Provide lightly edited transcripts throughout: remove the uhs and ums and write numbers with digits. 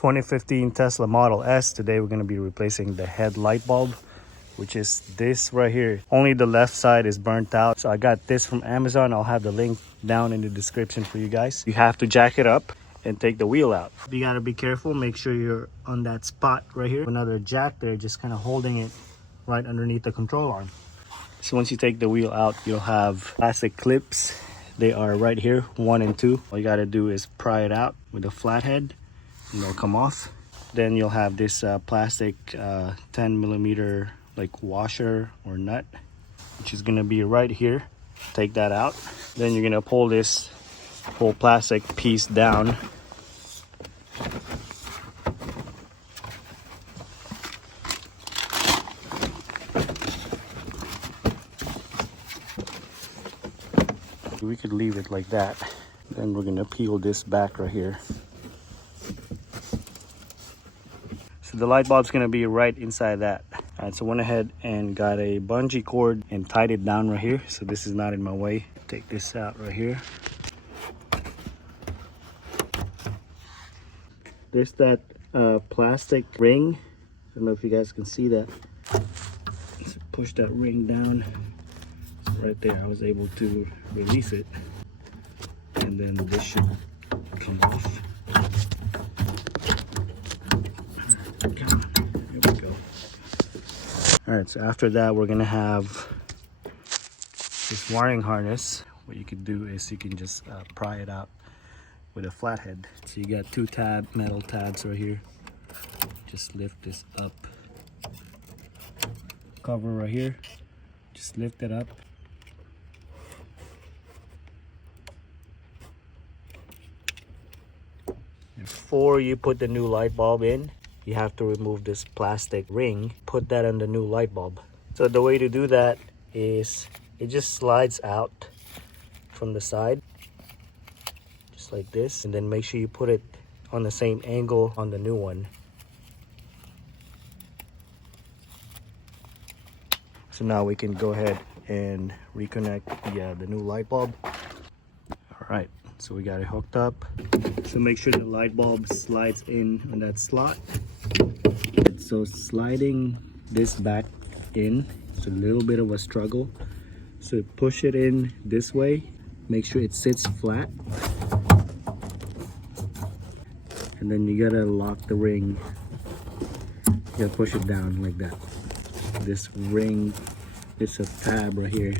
2015 Tesla Model S. Today we're going to be replacing the headlight bulb, which is this right here. Only the left side is burnt out. So I got this from Amazon. I'll have the link down in the description for you guys. You have to jack it up and take the wheel out. You got to be careful. Make sure you're on that spot right here. Another jack there, just kind of holding it right underneath the control arm. So once you take the wheel out, you'll have plastic clips. They are right here, 1 and 2. All you got to do is pry it out with a flathead and they'll come off. Then you'll have this plastic 10 millimeter like washer or nut, which is gonna be right here. Take that out. Then you're gonna pull this whole plastic piece down. We could leave it like that. Then we're gonna peel this back right here. So the light bulb's gonna be right inside that. All right, so went ahead and got a bungee cord and tied it down right here. So this is not in my way. Take this out right here. There's that plastic ring. I don't know if you guys can see that. Let's push that ring down. So right there, I was able to release it. And then this should come off. All right, so after that, we're gonna have this wiring harness. What you could do is you can just pry it out with a flathead. So you got 2 metal tabs right here. Just lift this up. Cover right here. Just lift it up. Before you put the new light bulb in, you have to remove this plastic ring, put that on the new light bulb. So the way to do that is it just slides out from the side, just like this, and then make sure you put it on the same angle on the new one. So now we can go ahead and reconnect the new light bulb. All right, so we got it hooked up. So make sure the light bulb slides in on that slot. So sliding this back in, it's a little bit of a struggle. So push it in this way, make sure it sits flat. And then you gotta lock the ring. You gotta push it down like that. This ring, it's a tab right here,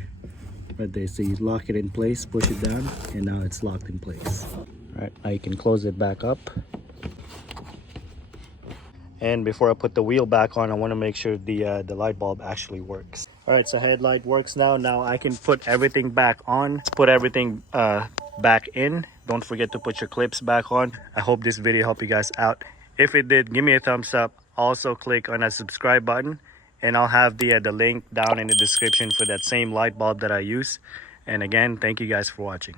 right there. So you lock it in place, push it down, and now it's locked in place. All right, now you can close it back up. And before I put the wheel back on, I want to make sure the light bulb actually works. All right, so headlight works now. Now I can put everything back on. Let's put everything back in. Don't forget to put your clips back on. I hope this video helped you guys out. If it did, give me a thumbs up. Also click on that subscribe button, and I'll have the link down in the description for that same light bulb that I use. And again, thank you guys for watching.